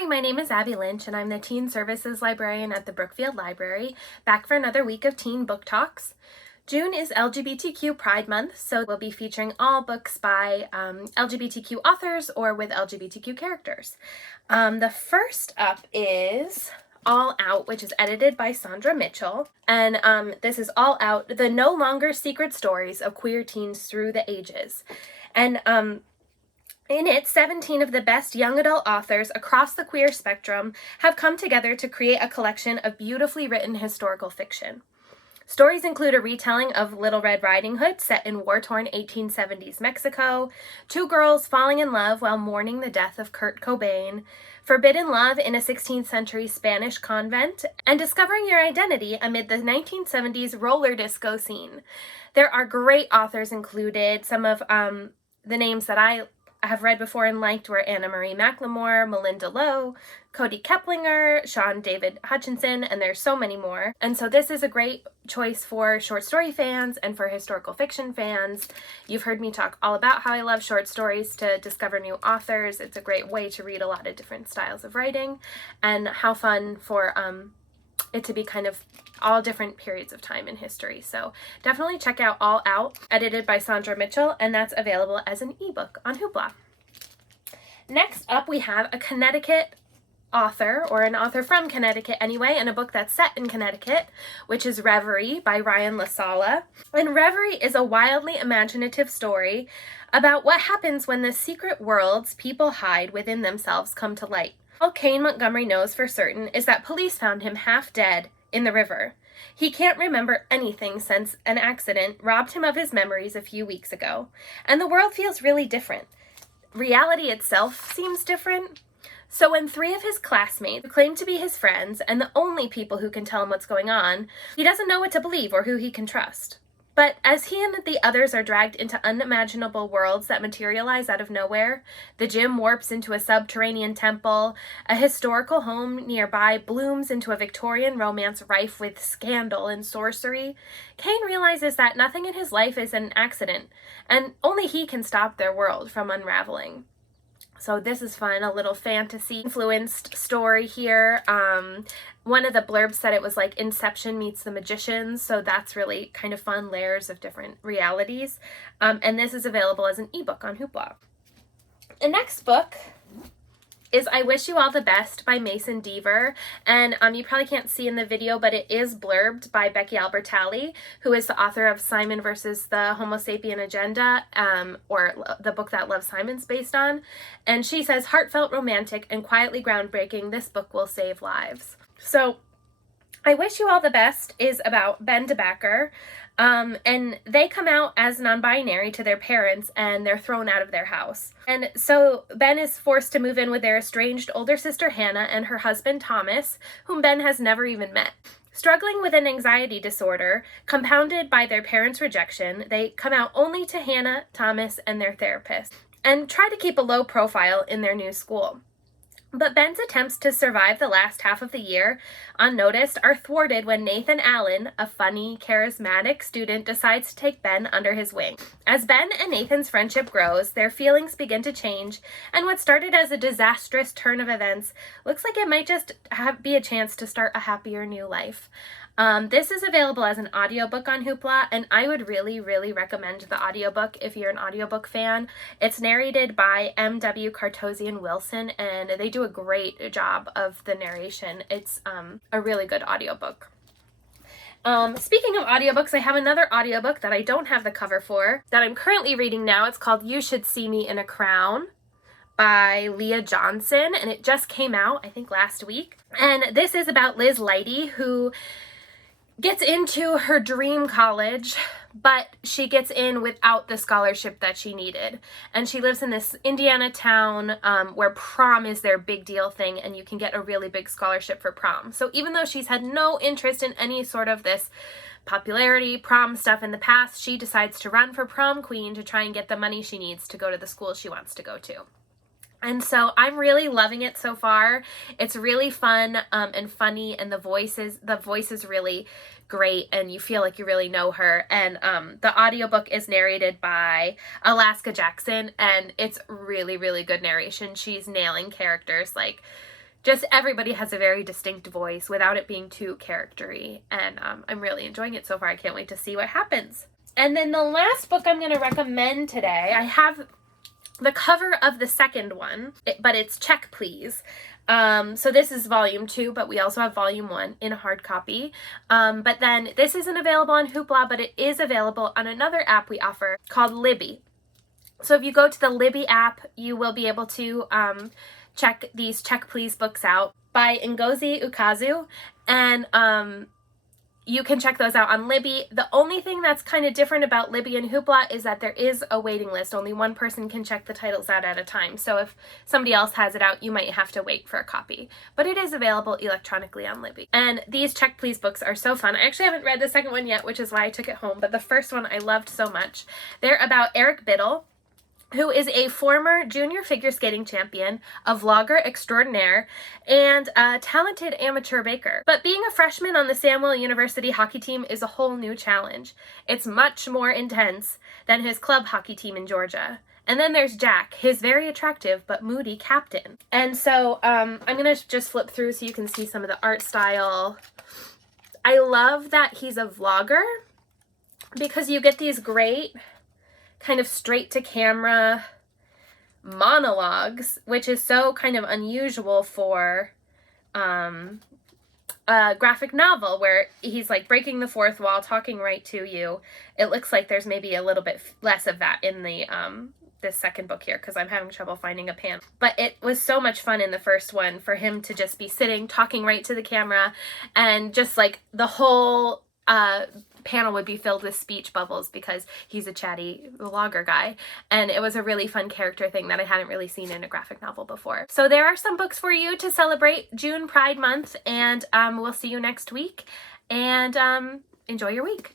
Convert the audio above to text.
Hi, my name is Abby Lynch, and I'm the Teen Services Librarian at the Brookfield Library, back for another week of Teen Book Talks. June is LGBTQ Pride Month, so we'll be featuring all books by LGBTQ authors or with LGBTQ characters. The first up is All Out, which is edited by Saundra Mitchell, and this is All Out, the no longer secret stories of queer teens through the ages. And in it, 17 of the best young adult authors across the queer spectrum have come together to create a collection of beautifully written historical fiction. Stories include a retelling of Little Red Riding Hood set in war-torn 1870s Mexico, two girls falling in love while mourning the death of Kurt Cobain, forbidden love in a 16th century Spanish convent, and discovering your identity amid the 1970s roller disco scene. There are great authors included. Some of the names that I have read before and liked were Anna Marie McLemore, Melinda Lowe, Cody Keplinger, Sean David Hutchinson, and there's so many more. And so this is a great choice for short story fans and for historical fiction fans. You've heard me talk all about how I love short stories to discover new authors. It's a great way to read a lot of different styles of writing, and how fun for it to be kind of all different periods of time in history. So definitely check out All Out, edited by Saundra Mitchell, and that's available as an ebook on Hoopla. Next up, we have a Connecticut author, or an author from Connecticut anyway, and a book that's set in Connecticut, which is Reverie by Ryan Sala. And Reverie is a wildly imaginative story about what happens when the secret worlds people hide within themselves come to light. All Kane Montgomery knows for certain is that police found him half dead in the river. He can't remember anything since an accident robbed him of his memories a few weeks ago, and the world feels really different. Reality itself seems different. So when three of his classmates, who claim to be his friends and the only people who can tell him what's going on, he doesn't know what to believe or who he can trust. But as he and the others are dragged into unimaginable worlds that materialize out of nowhere, the gym warps into a subterranean temple, a historical home nearby blooms into a Victorian romance rife with scandal and sorcery, Kane realizes that nothing in his life is an accident, and only he can stop their world from unraveling. So this is fun, a little fantasy-influenced story here. One of the blurbs said it was like Inception meets The Magicians, so that's really kind of fun, layers of different realities. And this is available as an ebook on Hoopla. The next book is I Wish You All the Best by Mason Deaver, and you probably can't see in the video, but it is blurbed by Becky Albertalli, who is the author of Simon versus the Homo Sapien Agenda, or the book that Love Simon's based on, and she says, heartfelt, romantic, and quietly groundbreaking, this book will save lives. So I Wish You All the Best is about Ben DeBacker, and they come out as non-binary to their parents, and they're thrown out of their house. And so Ben is forced to move in with their estranged older sister Hannah and her husband Thomas, whom Ben has never even met. Struggling with an anxiety disorder, compounded by their parents' rejection, they come out only to Hannah, Thomas, and their therapist, and try to keep a low profile in their new school. But Ben's attempts to survive the last half of the year unnoticed are thwarted when Nathan Allen, a funny, charismatic student, decides to take Ben under his wing. As Ben and Nathan's friendship grows, their feelings begin to change, and what started as a disastrous turn of events looks like it might just be a chance to start a happier new life. This is available as an audiobook on Hoopla, and I would really, really recommend the audiobook if you're an audiobook fan. It's narrated by M.W. Cartosian Wilson, and they do a great job of the narration. It's a really good audiobook. Speaking of audiobooks, I have another audiobook that I don't have the cover for that I'm currently reading now. It's called You Should See Me in a Crown by Leah Jonson, and it just came out, I think, last week. And this is about Liz Leidy, who gets into her dream college, but she gets in without the scholarship that she needed. And she lives in this Indiana town where prom is their big deal thing, and you can get a really big scholarship for prom. So even though she's had no interest in any sort of this popularity, prom stuff in the past, she decides to run for prom queen to try and get the money she needs to go to the school she wants to go to. And so I'm really loving it so far. It's really fun and funny, and the voice is really great, and you feel like you really know her. And the audiobook is narrated by Alaska Jackson, and it's really, really good narration. She's nailing characters like just everybody has a very distinct voice without it being too charactery, and I'm really enjoying it so far. I can't wait to see what happens. And then the last book I'm going to recommend today, I have the cover of the second one, but it's Check Please. So this is volume 2, but we also have volume 1 in a hard copy. But then this isn't available on Hoopla, but it is available on another app we offer called Libby. So if you go to the Libby app, you will be able to check these Check Please books out by Ngozi Ukazu, and you can check those out on Libby. The only thing that's kind of different about Libby and Hoopla is that there is a waiting list. Only one person can check the titles out at a time. So if somebody else has it out, you might have to wait for a copy. But it is available electronically on Libby. And these Check Please books are so fun. I actually haven't read the second one yet, which is why I took it home. But the first one I loved so much. They're about Eric Biddle, who is a former junior figure skating champion, a vlogger extraordinaire, and a talented amateur baker. But being a freshman on the Samuel University hockey team is a whole new challenge. It's much more intense than his club hockey team in Georgia. And then there's Jack, his very attractive but moody captain. And so I'm going to just flip through so you can see some of the art style. I love that he's a vlogger because you get these great kind of straight to camera monologues, which is so kind of unusual for a graphic novel where he's like breaking the fourth wall, talking right to you. It looks like there's maybe a little bit less of that in the this second book here because I'm having trouble finding a panel. But it was so much fun in the first one for him to just be sitting, talking right to the camera, and just like the whole panel would be filled with speech bubbles because he's a chatty vlogger guy, and it was a really fun character thing that I hadn't really seen in a graphic novel before. So there are some books for you to celebrate June Pride Month, and we'll see you next week, and enjoy your week.